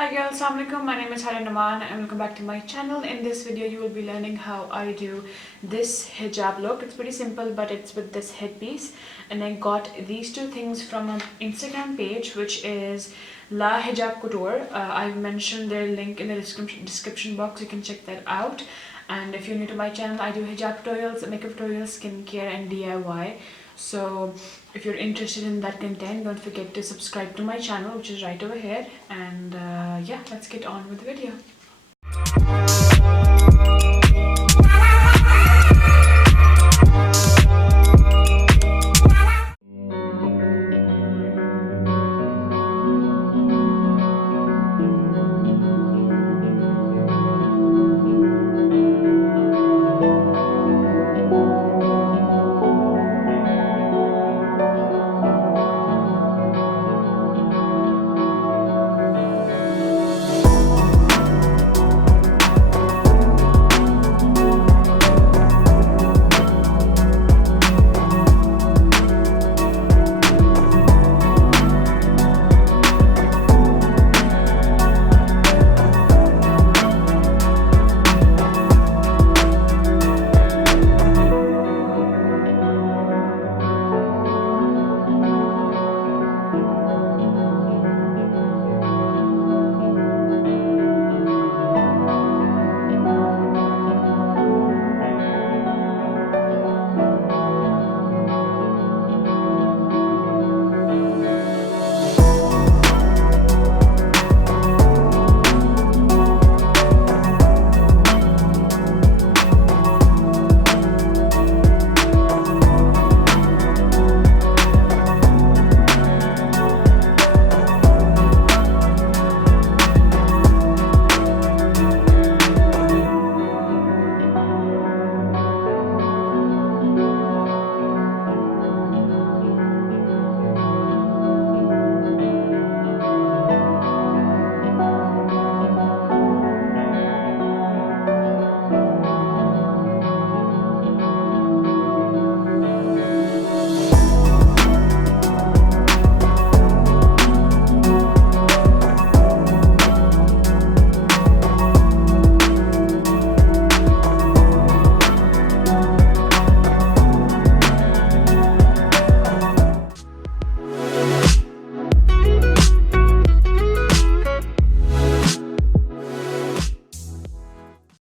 Hi girls, Assalamu alaikum. My name is Haran Naman and welcome back to my channel. In this video you will be learning how I do this hijab look. It's pretty simple, but it's with this headpiece, and I got these two things from an Instagram page which is La Hijab Couture. I've mentioned their link in the description box. You can check that out. And if you're new to my channel, I do hijab tutorials, makeup tutorials, skincare and DIY. So if you're interested in that content, don't forget to subscribe to my channel, which is right over here. And yeah, let's get on with the video.